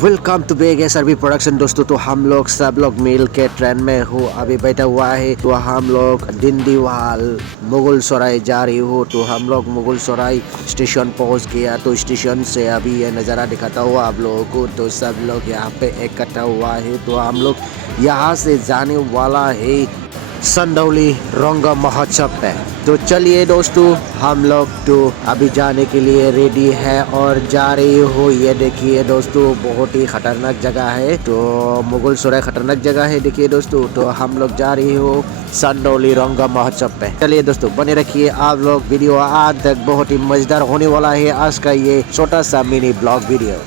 Welcome to Beg SRB production. दोस्तों तो हम लोग सब लोग मिल के ट्रेन में हो अभी बैठा हुआ है। तो हम लोग दिंडीवाल मुगल सराय जा रही हो। तो हम लोग मुगल सराय स्टेशन पहुंच गया। तो स्टेशन से अभी ये नज़ारा दिखाता हुआ आप लोगों को। तो सब लोग यहाँ पे इकट्ठा हुआ है। तो हम लोग यहाँ से जाने वाला है संदौली रंग महोत्सव पे। तो चलिए दोस्तों हम लोग तो अभी जाने के लिए रेडी है और जा रही हो। ये देखिए दोस्तों बहुत ही खतरनाक जगह है। तो मुगल सराय खतरनाक जगह है देखिए दोस्तों। तो हम लोग जा रही हो संदौली रंग महोत्सव पे। चलिए दोस्तों बने रखिए आप लोग। वीडियो आज तक बहुत ही मजेदार होने वाला है आज का ये छोटा सा मिनी ब्लॉग वीडियो।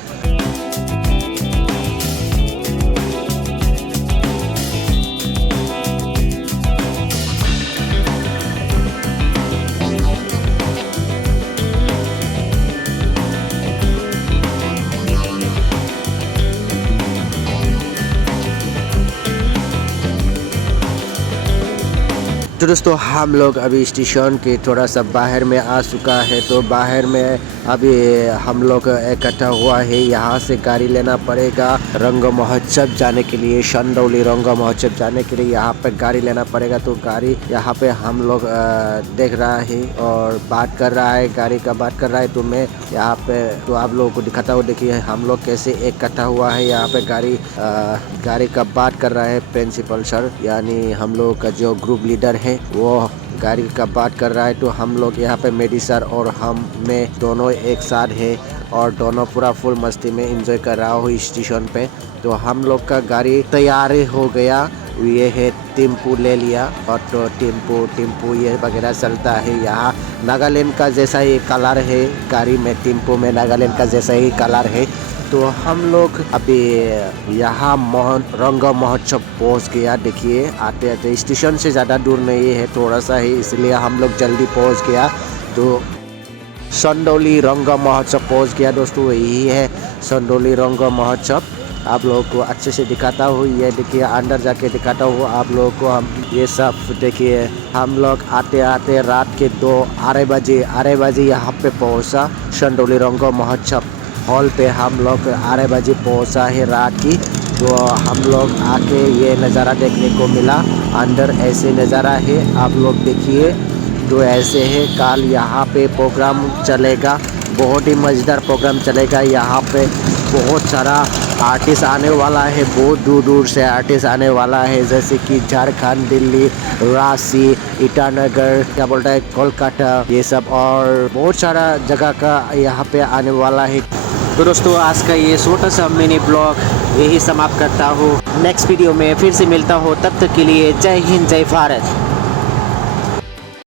तो दोस्तों हम लोग अभी स्टेशन के थोड़ा सा बाहर में आ चुका है। तो बाहर में अभी हम लोग इकट्ठा हुआ है। यहाँ से गाड़ी लेना पड़ेगा रंग महोत्सव जाने के लिए। संदौली रंग महोत्सव जाने के लिए यहाँ पे गाड़ी लेना पड़ेगा। तो गाड़ी यहाँ पे हम लोग देख रहा है और बात कर रहा है। गाड़ी का बात कर रहा है। तो मैं यहाँ पे तो आप लोगों को दिखाता हूँ। देखिए हम लोग कैसे इकट्ठा हुआ है। यहाँ पे गाड़ी का बात कर रहा है प्रिंसिपल सर, यानी हम लोग का जो ग्रुप लीडर है वो गाड़ी का बात कर रहा है। तो हम लोग यहाँ पे मेडी सर और हम में दोनों एक साथ है और दोनों पूरा फुल मस्ती में एंजॉय कर रहा हो स्टेशन पे। तो हम लोग का गाड़ी तैयार हो गया। ये है टेम्पू ले लिया और तो टेम्पू ये वगैरह चलता है। यहाँ नागालैंड का जैसा ही कलर है गाड़ी में, टेम्पू में नागालैंड का जैसा ही कलर है। तो हम लोग अभी यहाँ रंग महोत्सव पहुँच गया। देखिए आते आते स्टेशन से ज़्यादा दूर नहीं है, थोड़ा सा ही, इसलिए हम लोग जल्दी पहुँच गया। तो संदौली रंग महोत्सव पहुँच गया दोस्तों। यही है संदौली रंग महोत्सव। आप लोगों को अच्छे से दिखाता हूँ। ये देखिए अंदर जाके दिखाता हूँ आप लोगों को। हम ये सब देखिए हम लोग आते आते रात के 2-2:30 बजे यहाँ पे पहुँचा संदौली रंग महोत्सव हॉल पे। हम लोग 8 बजे पहुँचा है रात की। तो हम लोग आके ये नज़ारा देखने को मिला। अंदर ऐसे नज़ारा है आप लोग देखिए। तो ऐसे है कल यहाँ पे प्रोग्राम चलेगा, बहुत ही मज़ेदार प्रोग्राम चलेगा। यहाँ पे बहुत सारा आर्टिस्ट आने वाला है, बहुत दूर दूर से आर्टिस्ट आने वाला है, जैसे कि झारखंड, दिल्ली, रांची, ईटानगर, क्या बोलता है, कोलकाता, ये सब और बहुत सारा जगह का यहाँ पे आने वाला है। तो दोस्तों आज का ये छोटा सा मिनी ब्लॉग यही समाप्त करता हूँ। नेक्स्ट वीडियो में फिर से मिलता हूँ, तब तक के लिए जय हिंद जय भारत।